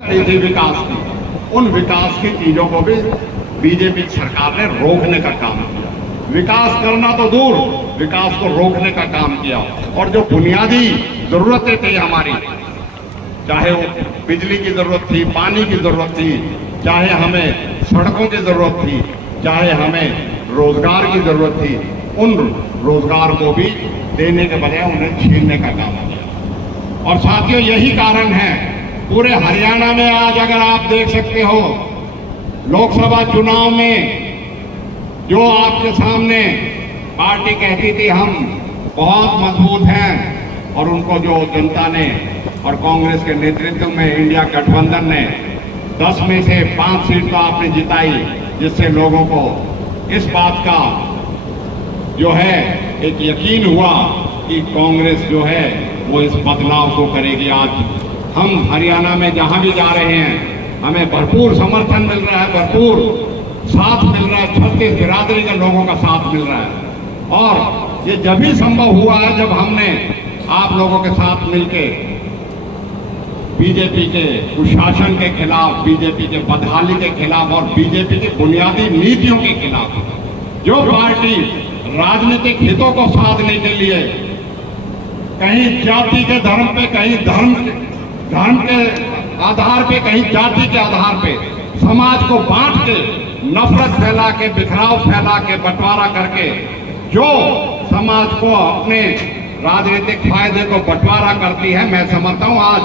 थी विकास की, उन विकास की चीजों को भी बीजेपी सरकार ने रोकने का काम किया। विकास करना तो दूर, विकास को रोकने का काम किया। और जो बुनियादी जरूरतें थी हमारी, चाहे वो बिजली की जरूरत थी, पानी की जरूरत थी, चाहे हमें सड़कों की जरूरत थी, चाहे हमें रोजगार की जरूरत थी, उन रोजगार को भी देने के बजाय उन्हें छीनने का काम किया। और साथियों, यही कारण है पूरे हरियाणा में आज अगर आप देख सकते हो, लोकसभा चुनाव में जो आपके सामने पार्टी कहती थी हम बहुत मजबूत हैं, और उनको जो जनता ने और कांग्रेस के नेतृत्व में इंडिया गठबंधन ने 10 में से 5 सीट तो आपने जिताई, जिससे लोगों को इस बात का जो है एक यकीन हुआ कि कांग्रेस जो है वो इस बदलाव को करेगी। आज हम हरियाणा में जहां भी जा रहे हैं, हमें भरपूर समर्थन मिल रहा है, भरपूर साथ मिल रहा है, 36 बिरादरी के लोगों का साथ मिल रहा है। और ये जब भी संभव हुआ है जब हमने आप लोगों के साथ मिलके बीजेपी के कुशासन के खिलाफ, बीजेपी के बदहाली के खिलाफ और बीजेपी की बुनियादी नीतियों के खिलाफ, जो पार्टी राजनीतिक हितों को साधने के लिए कहीं जाति के धर्म पे, कहीं धर्म के आधार पे, कहीं जाति के आधार पे समाज को बांट के, नफरत फैला के, बिखराव फैला के, बंटवारा करके जो समाज को अपने राजनीतिक फायदे को बंटवारा करती है, मैं समझता हूं आज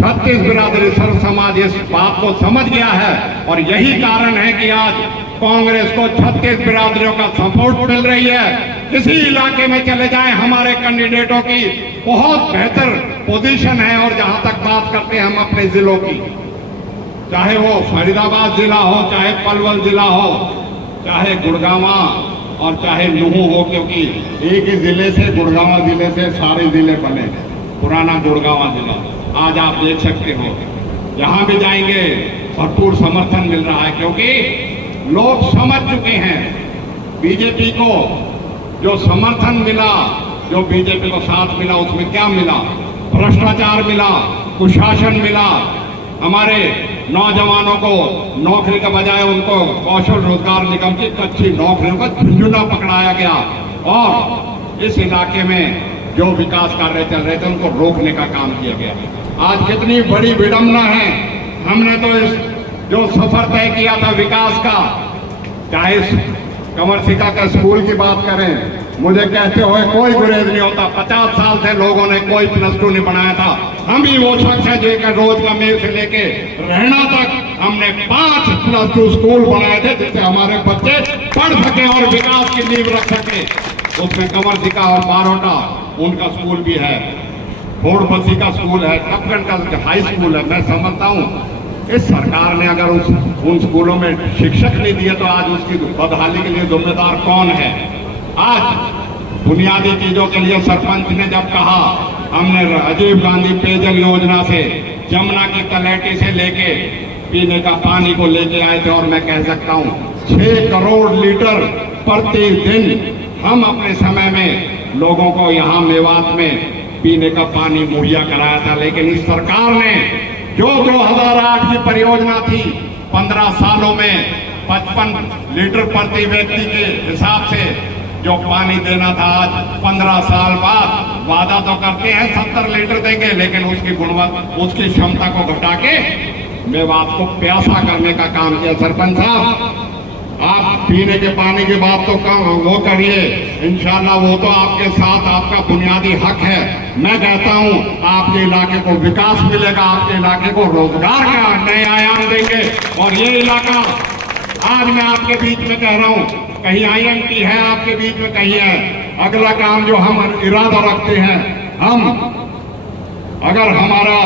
36 बिरादरी सर्व समाज इस बात को समझ गया है। और यही कारण है कि आज कांग्रेस को 36 बिरादरियों का सपोर्ट मिल रही है। किसी इलाके में चले जाएं, हमारे कैंडिडेटों की बहुत बेहतर पोजीशन है। और जहां तक बात करते हैं हम अपने जिलों की, चाहे वो फरीदाबाद जिला हो, चाहे पलवल जिला हो, चाहे गुड़गांवा और चाहे नूहू हो, क्योंकि एक ही जिले से, गुड़गांवा जिले से सारे जिले बने, पुराना गुड़गांवा जिला। आज आप देख सकते हो जहां भी जाएंगे भरपूर समर्थन मिल रहा है, क्योंकि लोग समझ चुके हैं बीजेपी को जो समर्थन मिला, जो बीजेपी को साथ मिला, उसमें क्या मिला? भ्रष्टाचार मिला, कुशासन मिला, हमारे नौजवानों को नौकरी के बजाय उनको कौशल रोजगार निगम की कच्ची नौकरियों का झुंझुना पकड़ाया गया। और इस इलाके में जो विकास कार्य चल रहे थे उनको रोकने का काम किया गया। आज कितनी बड़ी विडंबना है, हमने तो इस जो सफर तय किया था विकास का, चाहे कमरसिका का स्कूल की बात करें, मुझे कहते हुए कोई गुरेज नहीं होता। 50 साल से लोगों ने कोई +2 नहीं बनाया था। हम ही वो शख्स है जो रोज का मेल से लेके रहना तक हमने 5 +2 स्कूल बनाए थे, जिससे हमारे बच्चे पढ़ सके और विकास की नींव रख सके। उसमें कमरसिका और बारोटा उनका स्कूल भी है, घोड़बसी का स्कूल है, टपकन का हाई स्कूल है। मैं समझता हूँ इस सरकार ने अगर उन स्कूलों में शिक्षक नहीं दिए तो आज उसकी बदहाली के लिए जिम्मेदार कौन है? आज बुनियादी चीजों के लिए सरपंच ने जब कहा, हमने राजीव गांधी पेयजल योजना से जमुना की तलहटी से लेके पीने का पानी को लेके आए थे, और मैं कह सकता हूँ 6 करोड़ लीटर प्रतिदिन हम अपने समय में लोगों को यहाँ मेवात में पीने का पानी मुहैया कराया था। लेकिन इस सरकार ने जो 2008 की परियोजना थी, 15 सालों में 55 लीटर प्रति व्यक्ति के हिसाब से जो पानी देना था, आज 15 साल बाद वादा तो करते हैं 70 लीटर देंगे, लेकिन उसकी गुणवत्ता, उसकी क्षमता को घटा के मेवात को प्यासा करने का काम किया। सरपंच साहब, आप पीने के पानी की बात तो कम वो करिए, इंशाल्लाह वो तो आपके साथ आपका बुनियादी हक है। मैं कहता हूं आपके इलाके को विकास मिलेगा, आपके इलाके को रोजगार का नए आयाम देंगे। और ये इलाका आज मैं आपके बीच में कह रहा हूं, कहीं IMT है आपके बीच में, कहीं है। अगला काम जो हम इरादा रखते हैं, हम अगर हमारा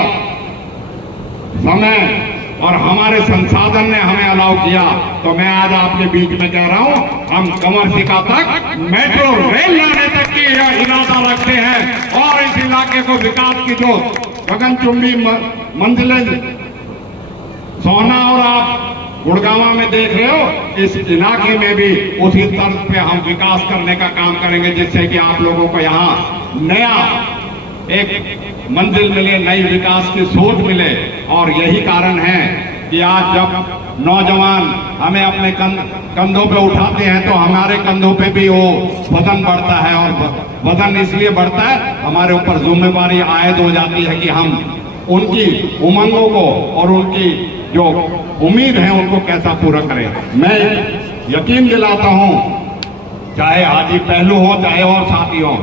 समय और हमारे संसाधन ने हमें अलाउ किया तो मैं आज आपके बीच में कह रहा हूं, हम कमरसिका तक मेट्रो रेल लाने तक की इरादा रखते हैं। और इस इलाके को विकास की जो गगनचुंबी मंजिलें सोना और आप गुड़गांवा में देख रहे हो, इस इलाके में भी उसी तर्ज पे हम विकास करने का काम करेंगे, जिससे कि आप लोगों को यहाँ नया एक मंजिल मिले, नई विकास की सोच मिले। और यही कारण है कि आज जब नौजवान हमें अपने कंधों पे उठाते हैं तो हमारे कंधों पे भी वो वजन बढ़ता है, और वजन इसलिए बढ़ता है, हमारे ऊपर जिम्मेवारी आयद हो जाती है कि हम उनकी उमंगों को और उनकी जो उम्मीद है उनको कैसा पूरा करें। मैं यकीन दिलाता हूं, चाहे हाजी पहलू हो चाहे और साथी हो,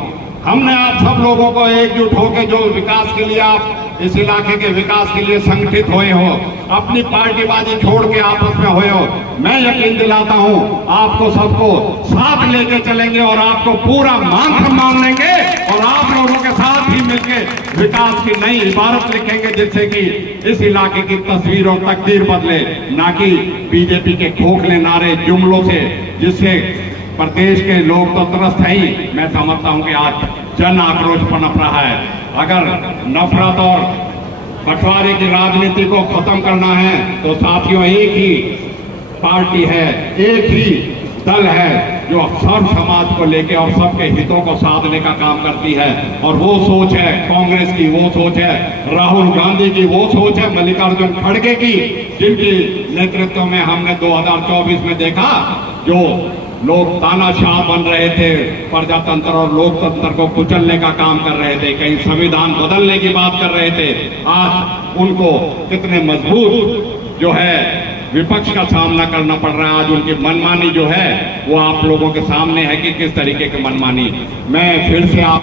हमने आप सब लोगों को एकजुट होकर जो विकास के लिए आप इस इलाके के विकास के लिए संगठित हुए हो, अपनी पार्टीबाजी छोड़ के आपस में हुए हो, मैं यकीन दिलाता हूं आपको सबको साथ लेके चलेंगे और आपको पूरा मान सम्मान देंगे और आप लोगों के साथ ही मिलकर विकास की नई इबारत लिखेंगे, जिससे कि इस इलाके की तस्वीर और तकदीर बदले, ना कि बीजेपी के खोखले नारे जुमलों से, जिससे प्रदेश के लोग तो त्रस्त हैं ही। मैं समझता हूं कि आज जन आक्रोश पनप रहा है। अगर नफरत और बंटवारे की राजनीति को खत्म करना है तो साथियों एक ही पार्टी है, एक ही दल है जो सब समाज को लेके और सबके हितों को साधने का काम करती है, और वो सोच है कांग्रेस की, वो सोच है राहुल गांधी की, वो सोच है मल्लिकार्जुन खड़गे की, जिनकी नेतृत्व में हमने 2024 में देखा जो लोग तानाशाह बन रहे थे, प्रजातंत्र और लोकतंत्र को कुचलने का काम कर रहे थे, कहीं संविधान बदलने की बात कर रहे थे। आज उनको कितने मजबूत जो है विपक्ष का सामना करना पड़ रहा है। आज उनकी मनमानी जो है वो आप लोगों के सामने है कि किस तरीके की मनमानी। मैं फिर से आप